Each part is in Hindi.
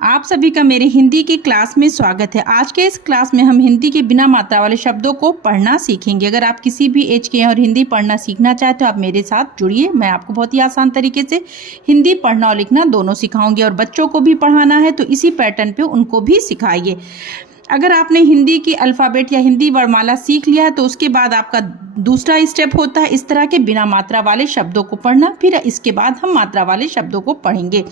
आप सभी का मेरे हिंदी की क्लास में स्वागत है। आज के इस क्लास में हम हिंदी के बिना मात्रा वाले शब्दों को पढ़ना सीखेंगे। अगर आप किसी भी एज के हैं और हिंदी पढ़ना सीखना चाहते हो, आप मेरे साथ जुड़िए। मैं आपको बहुत ही आसान तरीके से हिंदी पढ़ना और लिखना दोनों सिखाऊंगी और बच्चों को भी पढ़ाना है तो इसी पैटर्न पे उनको भी सिखाइए। अगर आपने हिंदी की अल्फ़ाबेट या हिंदी वर्णमाला सीख लिया है तो उसके बाद आपका दूसरा स्टेप होता है इस तरह के बिना मात्रा वाले शब्दों को पढ़ना। फिर इसके बाद हम मात्रा वाले शब्दों को पढ़ेंगे।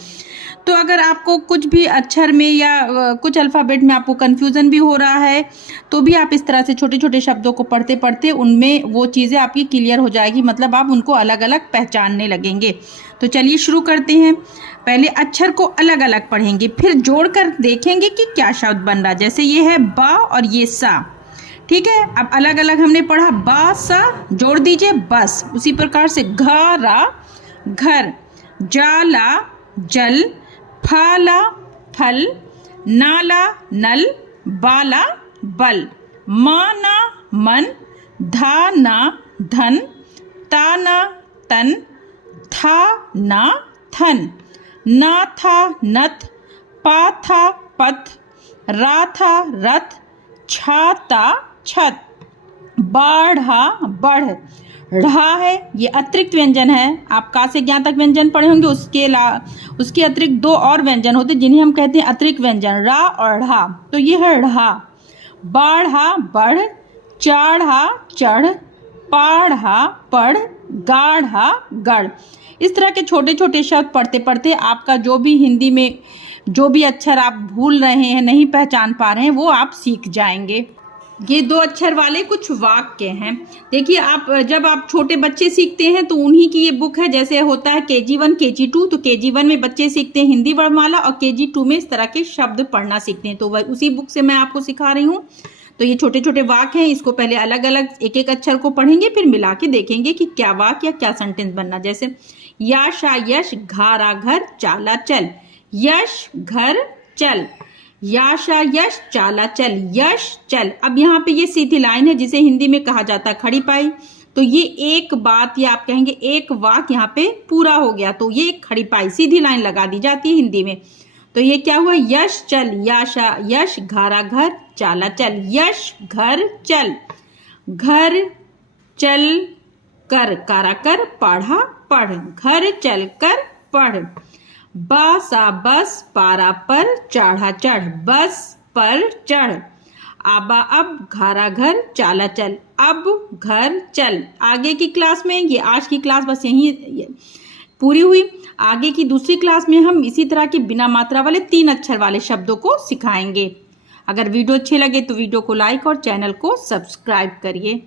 तो अगर आपको कुछ भी अक्षर में या कुछ अल्फ़ाबेट में आपको कन्फ्यूज़न भी हो रहा है तो भी आप इस तरह से छोटे छोटे शब्दों को पढ़ते पढ़ते उनमें वो चीज़ें आपकी क्लियर हो जाएगी, मतलब आप उनको अलग अलग पहचानने लगेंगे। तो चलिए शुरू करते हैं। पहले अक्षर को अलग अलग पढ़ेंगे, फिर जोड़कर देखेंगे कि क्या शब्द बन रहा है। जैसे ये है बा और ये सा, ठीक है। अब अलग अलग हमने पढ़ा, बा सा जोड़ दीजिए बस। उसी प्रकार से घरा घर, जाला जल, फाला फल, नाला नल, बाला बल, माना मन, धाना धन, ताना तन, था ना थन, ना था नथ, पा था पथ, रा था रथ, छाता छत, बाढ़ा बढ़। ढ़ा है ये अतिरिक्त व्यंजन है। आप का से ज्ञा तक व्यंजन पढ़े होंगे, उसके अतिरिक्त दो और व्यंजन होते हैं जिन्हें हम कहते हैं अतिरिक्त व्यंजन, रा और ढ़ा। तो ये है ढ़ा। बाढ़ा बढ़, चाढ़ा चढ़, पाढ़ा पढ़, गाढ़ा गढ़। इस तरह के छोटे छोटे शब्द पढ़ते पढ़ते आपका जो भी हिंदी में जो भी अक्षर आप भूल रहे हैं, नहीं पहचान पा रहे हैं, वो आप सीख जाएंगे। ये दो अक्षर वाले कुछ वाक्य हैं। देखिए, आप जब आप छोटे बच्चे सीखते हैं तो उन्हीं की ये बुक है। जैसे होता है KG1 KG2, तो KG1 में बच्चे सीखते हैं हिंदी वर्णमाला और KG2 में इस तरह के शब्द पढ़ना सीखते हैं। तो वह उसी बुक से मैं आपको सिखा रही हूँ। तो ये छोटे छोटे वाक्य हैं, इसको पहले अलग अलग एक एक अक्षर को पढ़ेंगे, फिर मिला के देखेंगे कि क्या वाक्य या क्या सेंटेंस बनना। जैसे याशा यश, घारा घर, चाला चल। यश घर चल, याशा यश, चाला चल, यश चल। अब यहाँ पे ये सीधी लाइन है जिसे हिंदी में कहा जाता है खड़ी पाई। तो ये एक बात या आप कहेंगे एक वाक्य यहाँ पे पूरा हो गया, तो ये एक खड़ी पाई सीधी लाइन लगा दी जाती है हिंदी में। तो ये क्या हुआ, यश चल, याशा यश, घारा घर, चाला चल। यश घर चल, घर चल कर, कारा कर, पाढ़ा पढ़, घर चल कर पढ़। बासा बस, पारा पर, चाढ़ा चढ़, बस पर चढ़। आबा अब, घारा घर, चाला चल, अब घर चल। आगे की क्लास में, ये आज की क्लास बस यहीं पूरी हुई। आगे की दूसरी क्लास में हम इसी तरह के बिना मात्रा वाले 3 अक्षर वाले शब्दों को सिखाएंगे। अगर वीडियो अच्छे लगे तो वीडियो को लाइक और चैनल को सब्सक्राइब करिए।